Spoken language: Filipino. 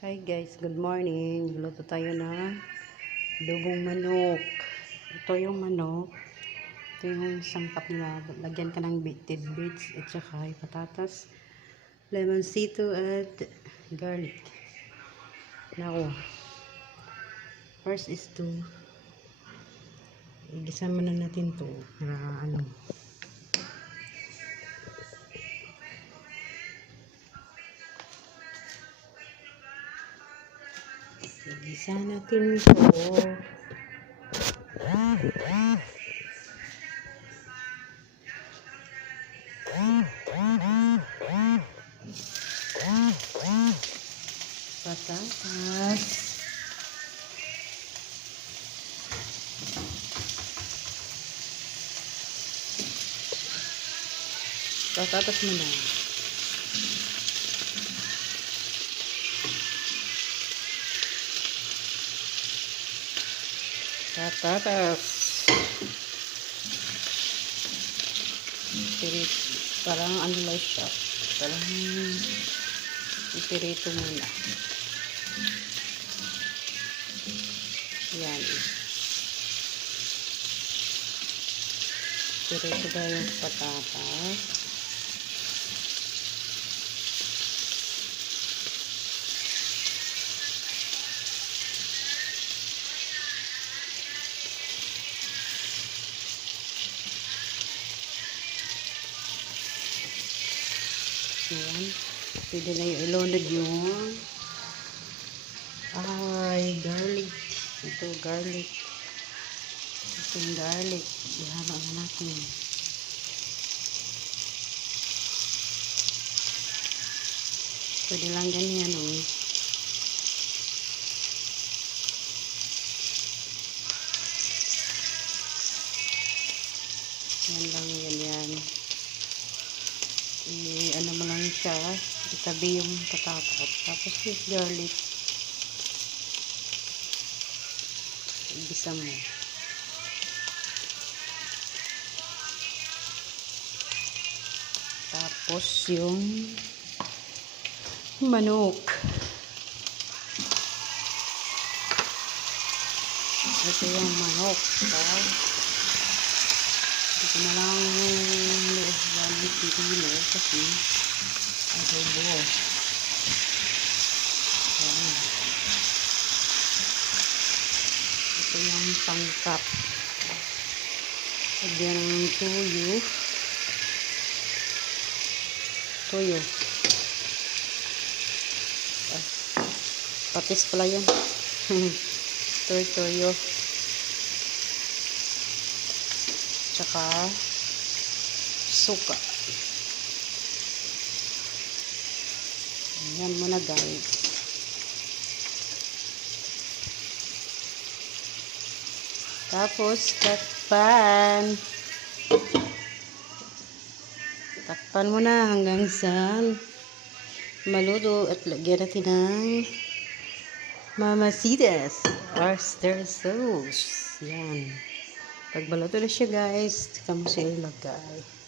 Hi guys, good morning. Luto tayo ng adobong manok. Ito yung manok. Ito yung sangkap nila. Lagyan ka ng tidbits at saka yung patatas, lemoncito at garlic. Nako. First is to igisa muna natin to na igisa natin to. Patatas. Patatas muna. Patatas. Parang ano lang siya. Parang ipirito muna. Yan. Ipirito ba yung patatas? Ayan. Pwede na yung ilunod yung garlic. Ito, garlic. Ito yung garlic. Ihalo na natin. Pwede lang ganyan, oh. Yan lang, yan. Ano mo lang siya, itabi yung patatas. Tapos yung garlic. Igisa mo. Tapos yung manok. Ito yung manok. Hindi ko na lang gamit dito kasi adobo. Yan. Ito yung sangkap. Lagyan ng toyo. Patis pala yan. Toyo. Tsaka suka. Yan muna guys. Tapos takpan. Takpan mo na hanggang sa maluto at lagyan natin ng mamasitas or stir sauce. Yan. Pag maluto na siya guys, saka mo siya ilagay.